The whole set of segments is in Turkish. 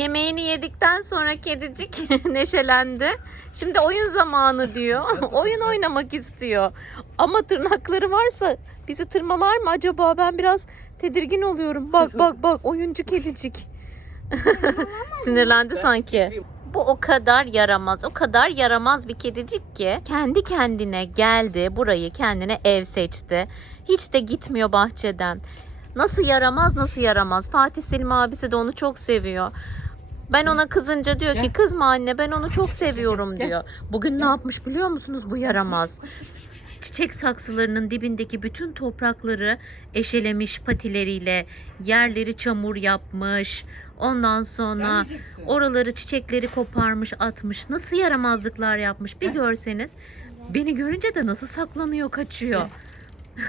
Yemeğini yedikten sonra kedicik neşelendi. Şimdi oyun zamanı diyor. oyun oynamak istiyor. Ama tırnakları varsa bizi tırmalar mı acaba? Ben biraz tedirgin oluyorum. Bak bak bak oyuncu kedicik. Sinirlendi sanki. Bu o kadar yaramaz, o kadar yaramaz bir kedicik ki kendi kendine geldi, burayı kendine ev seçti. Hiç de gitmiyor bahçeden. Nasıl yaramaz, nasıl yaramaz. Fatih Selim abisi de onu çok seviyor. Ben ona kızınca diyor ki kızma anne ben onu çok seviyorum diyor. Bugün ne yapmış biliyor musunuz bu yaramaz? Çiçek saksılarının dibindeki bütün toprakları eşelemiş patileriyle, yerleri çamur yapmış. Ondan sonra oraları çiçekleri koparmış, atmış. Nasıl yaramazlıklar yapmış bir görseniz. Beni görünce de nasıl saklanıyor, kaçıyor.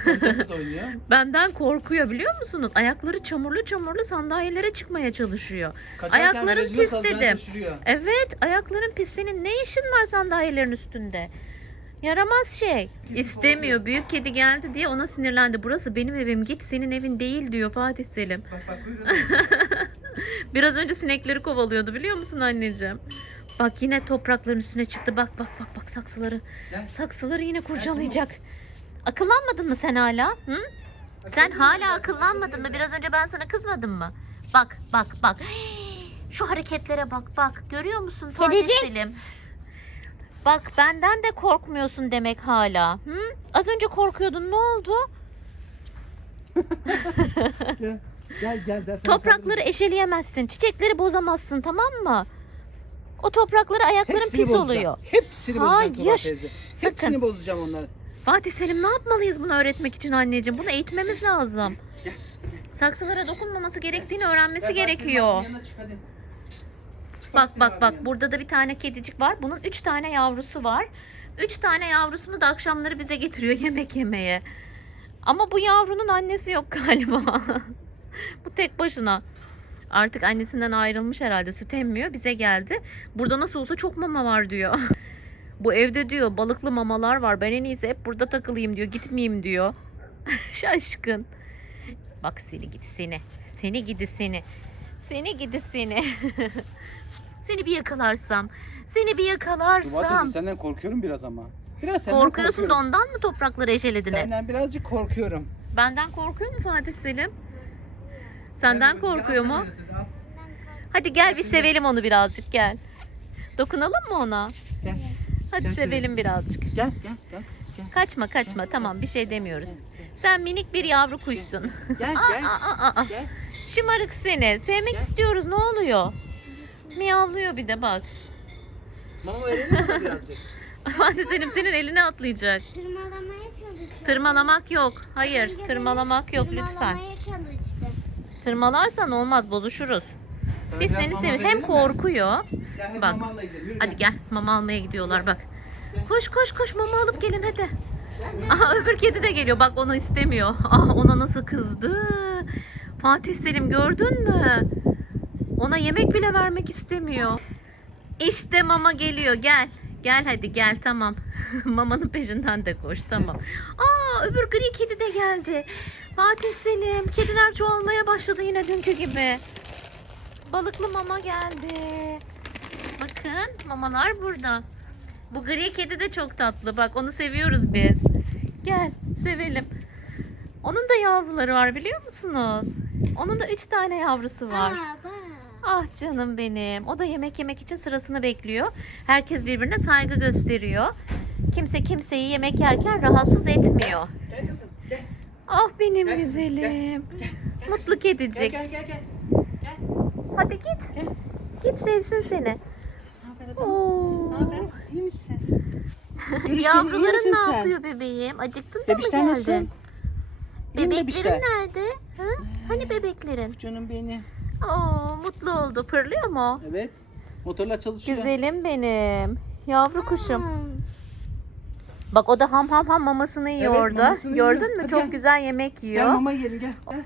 Sancakta oynuyor. Benden korkuyor biliyor musunuz? Ayakları çamurlu çamurlu sandalyelere çıkmaya çalışıyor. Kaçarken Ayakların pis salacağını dedim. şaşırıyor. Evet, ayakların pis. Senin ne işin var sandalyelerin üstünde? Yaramaz şey. İstemiyor. Büyük kedi geldi diye ona sinirlendi. Burası benim evim. Git senin evin değil diyor Fatih Selim. Bak bak buyurun. Biraz önce sinekleri kovalıyordu biliyor musun anneciğim? Bak yine toprakların üstüne çıktı. Bak bak bak bak saksıları. Gel. Saksıları yine kurcalayacak. Akıllanmadın mı sen hala? Hı? Sen hala akıllanmadın mı? Biraz önce ben sana kızmadım mı? Bak bak bak. Şu hareketlere bak bak. Görüyor musun Fatih Kedicik. Selim? Bak benden de korkmuyorsun demek hala. Hı? Az önce korkuyordun ne oldu? Gel gel gel. gel. Toprakları eşeleyemezsin. Çiçekleri bozamazsın tamam mı? O toprakları ayakların Hepsini pis bozacağım. oluyor. Hepsini bozacağım Hayır. Tuba teyze. Hepsini bozacağım onları. Fatih Selim ne yapmalıyız bunu öğretmek için anneciğim? Bunu eğitmemiz lazım. Saksılara dokunmaması gerektiğini öğrenmesi Gel, gerekiyor. Selim'in yanına çık, hadi. Çık Bak bak bak burada da bir tane kedicik var. Bunun üç tane yavrusu var. Üç tane yavrusunu da akşamları bize getiriyor yemek yemeye. Ama bu yavrunun annesi yok galiba. bu tek başına. Artık annesinden ayrılmış herhalde. Süt emmiyor. Bize geldi. Burada nasıl olsa çok mama var diyor. bu evde diyor balıklı mamalar var. Ben en iyisi hep burada takılayım diyor. Gitmeyeyim diyor. Şaşkın. Bak seni gidi seni. Seni gidi seni. Seni gidi seni. seni bir yakalarsam. Seni bir yakalarsam. teyze senden korkuyorum biraz ama. Biraz senden Korkuyorsun da korkuyorum. ondan mı toprakları eşeledin? Senden birazcık korkuyorum. Benden korkuyor mu Fatih Selim? Senden Gel, korkuyor mu? Hadi gel bir sevelim onu birazcık gel. Dokunalım mı ona? Gel. Hadi Gel sevelim birazcık. Gel gel gel kızım gel. Kaçma kaçma tamam bir şey demiyoruz. Sen minik bir yavru kuşsun. Gel Aa, gel. aa, aa, aa. Gel. Şımarık seni. Sevmek Gel. istiyoruz ne oluyor? Miyavlıyor bir de bak. Mama verelim mi birazcık? Fatih Selim senin eline atlayacak. Tırmalamaya çalıştım. Tırmalamak yok. Hayır Önce tırmalamak yok lütfen. Tırmalamaya çalıştım. Tırmalarsan olmaz bozuşuruz. Sana Biz seni seviyoruz. Hem mi? Korkuyor. Gel hadi Bak. mama al da gidelim, yürü Hadi gel mama almaya gidiyorlar bak. Koş koş koş mama alıp gelin hadi. Aha öbür kedi de geliyor. Bak onu istemiyor. Ah ona nasıl kızdı. Fatih Selim gördün mü? Ona yemek bile vermek istemiyor. İşte mama geliyor. Gel. Gel hadi gel tamam. Mamanın peşinden de koş tamam. Aa öbür gri kedi de geldi. Fatih Selim kediler çoğalmaya başladı yine dünkü gibi. Balıklı mama geldi. Bakın mamalar burada. Bu gri kedi de çok tatlı. Bak onu seviyoruz biz. Gel sevelim. Onun da yavruları var biliyor musunuz? Onun da üç tane yavrusu var. Aa. Ah canım benim. O da yemek yemek için sırasını bekliyor. Herkes birbirine saygı gösteriyor. Kimse kimseyi yemek yerken rahatsız etmiyor. Gel kızım gel. Ah benim Gel, güzelim. Gel, Mutlu Gel kedicik. gel gel gel. Hadi git. Gel. Git sevsin seni. Ne haber? İyi misin? Yavruların ne sen? yapıyor bebeğim? Acıktın da mı Bebişler geldin? nasıl? İyi mi Bebeklerin bebişler? nerede? Ha? Hani bebeklerin? Canım benim. Oo, mutlu oldu. Pırlıyor mu? Evet. Motorlar çalışıyor. Güzelim benim. Yavru kuşum. Hmm. Bak o da ham ham ham mamasını yiyor Evet, orada. mamasını Gördün yiyor. mü? Hadi Çok gel. güzel yemek Gel yiyor. mama yiyelim gel. gel.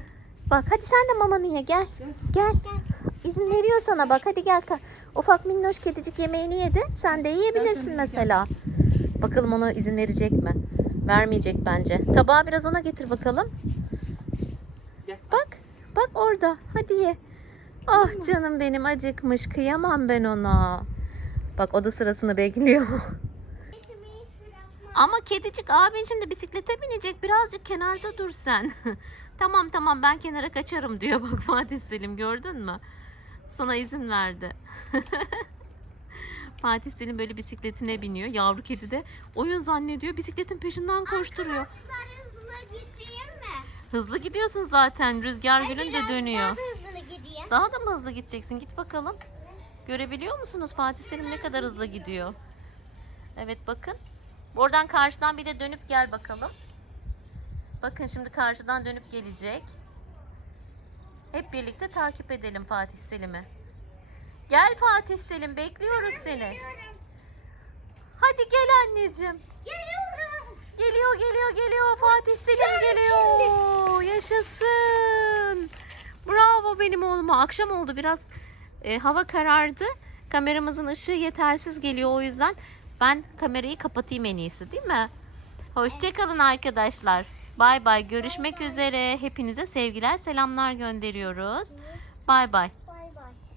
Bak hadi sen de mamanı ye gel. Gel. İzin veriyor sana bak hadi gel. Ufak minnoş kedicik yemeğini yedi. Sen de yiyebilirsin mesela. Bakalım ona izin verecek mi? Vermeyecek bence. Tabağı biraz ona getir bakalım. Gel. Bak. Bak orada. Hadi ye. Oh canım benim acıkmış. Kıyamam ben ona. Bak o da sırasını bekliyor. Ama kedicik abin şimdi bisiklete binecek. Birazcık kenarda dur sen. tamam tamam ben kenara kaçarım diyor. Bak Fatih Selim gördün mü? Sana izin verdi. Fatih Selim böyle bisikletine biniyor. Yavru kedi de oyun zannediyor. Bisikletin peşinden koşturuyor. Arkadaşlar hızlı gideyim mi? Hızlı gidiyorsun zaten. Rüzgar gülün de Biraz dönüyor. Daha da hızlı gideyim. Daha da mı hızlı gideceksin? Git bakalım. Görebiliyor musunuz Fatih Selim ne kadar hızlı gidiyor? Evet bakın. Oradan karşıdan bir de dönüp gel bakalım. Bakın şimdi karşıdan dönüp gelecek. Hep birlikte takip edelim Fatih Selim'i. Gel Fatih Selim bekliyoruz seni. Geliyorum. Hadi gel anneciğim. Geliyorum. Geliyor geliyor geliyor Fatih Selim geliyor. Yaşasın. Bravo benim oğluma. Akşam oldu biraz e, hava karardı. Kameramızın ışığı yetersiz geliyor o yüzden ben kamerayı kapatayım en iyisi değil mi? Hoşçakalın arkadaşlar. Bay bay görüşmek üzere. Hepinize sevgiler selamlar gönderiyoruz. Bay bay.